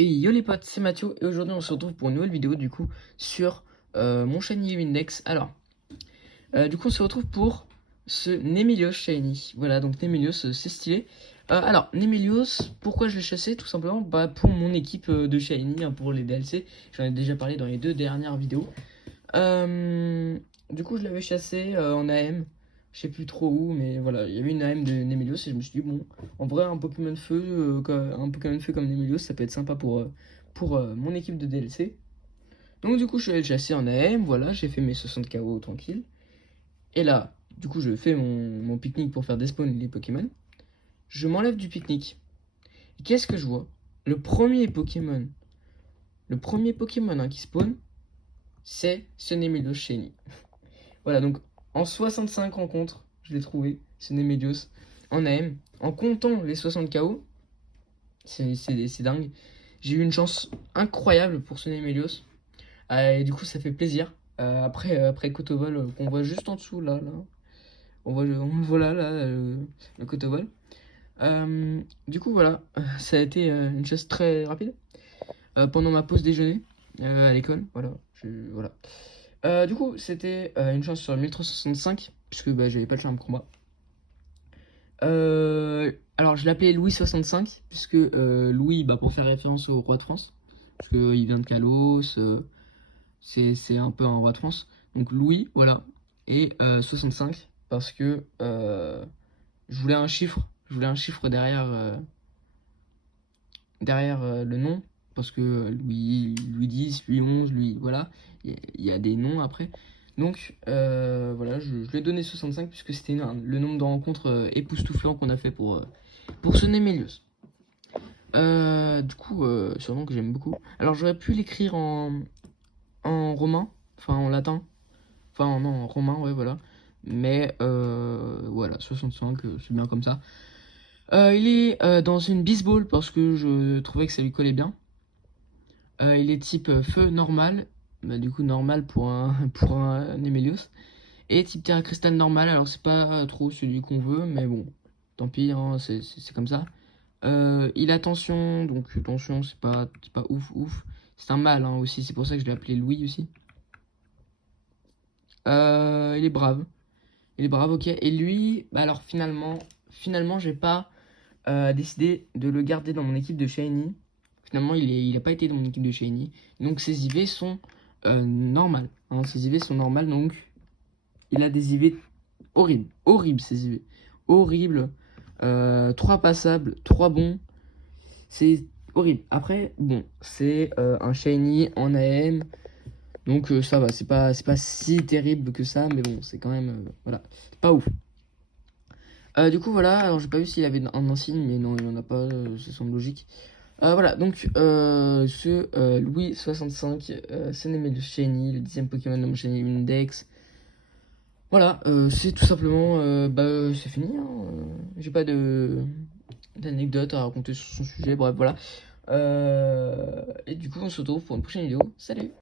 Et yo les potes, c'est Mathieu et aujourd'hui on se retrouve pour une nouvelle vidéo du coup sur mon Shiny Index. Alors, du coup on se retrouve pour ce Nemelios Shiny. Voilà, donc Nemelios c'est stylé. Alors, Nemelios, pourquoi je l'ai chassé? Tout simplement pour mon équipe de Shiny, hein, pour les DLC. J'en ai déjà parlé dans les deux dernières vidéos. Du coup je l'avais chassé en AM. Je sais plus trop où, mais voilà, il y avait une AM de Nemelios et je me suis dit, bon, en vrai, un Pokémon feu, comme Nemelios, ça peut être sympa pour mon équipe de DLC. Donc, du coup, je suis allé le chasser en AM, voilà, j'ai fait mes 60 KO tranquille. Et là, du coup, je fais mon pique-nique pour faire despawn les Pokémon. Je m'enlève du pique-nique. Et qu'est-ce que je vois? Le premier Pokémon, hein, qui spawn, c'est ce Nemelios Shiny. Voilà, donc en 65 rencontres, je l'ai trouvé, ce Nemelios, en AM. En comptant les 60 KO, c'est dingue. J'ai eu une chance incroyable pour ce Nemelios. Et du coup, ça fait plaisir. Après Cotobol, qu'on voit juste en dessous, là. On le voit là, le Cotobol. Du coup, voilà, ça a été une chasse très rapide. Pendant ma pause déjeuner à l'école, voilà. Du coup, c'était une chance sur 1365, puisque j'avais pas le charme combat. Alors, je l'appelais Louis 65, puisque Louis, pour faire référence au roi de France, parce qu'il vient de Calos, c'est un peu un roi de France. Donc, Louis, voilà, et 65, parce que je voulais un chiffre derrière le nom, parce que Louis X, Louis XI, voilà, il y a des noms après. Donc voilà, je lui ai donné 65 puisque c'était le nombre de rencontres époustouflant qu'on a fait pour ce Nemelios. Du coup, surnom que j'aime beaucoup. Alors j'aurais pu l'écrire en romain, enfin en latin, enfin non, en romain, ouais, voilà. Mais voilà, 65, c'est bien comme ça. Il est dans une baseball parce que je trouvais que ça lui collait bien. Il est type feu normal, du coup normal pour pour un Nemelios. Et type terre cristal normal, alors c'est pas trop celui qu'on veut, mais bon, tant pis, hein, c'est comme ça. Il a tension, donc tension c'est pas ouf. C'est un mâle hein, aussi, c'est pour ça que je l'ai appelé Louis aussi. Il est brave. Il est brave, ok. Et lui, alors finalement j'ai pas décidé de le garder dans mon équipe de Shiny. Finalement, il a pas été dans mon équipe de Shiny. Donc ses IV sont normales. Hein, ses IV sont normales, donc il a des IV horribles. Horribles ces IV. Horribles. 3 passables, 3 bons. C'est horrible. Après, bon, c'est un Shiny en AM. Donc ça va, c'est pas si terrible que ça, mais bon, c'est quand même, voilà, c'est pas ouf. Du coup, voilà, alors j'ai pas vu s'il avait un insigne, mais non, il en a pas, ça semble logique. Voilà, donc ce Louis 65, c'est Nemelios Shiny, le 10ème Pokémon de mon Shiny Index. Voilà, c'est tout simplement, c'est fini, hein, j'ai pas d'anecdote à raconter sur son sujet, bref, voilà. Et du coup, on se retrouve pour une prochaine vidéo. Salut!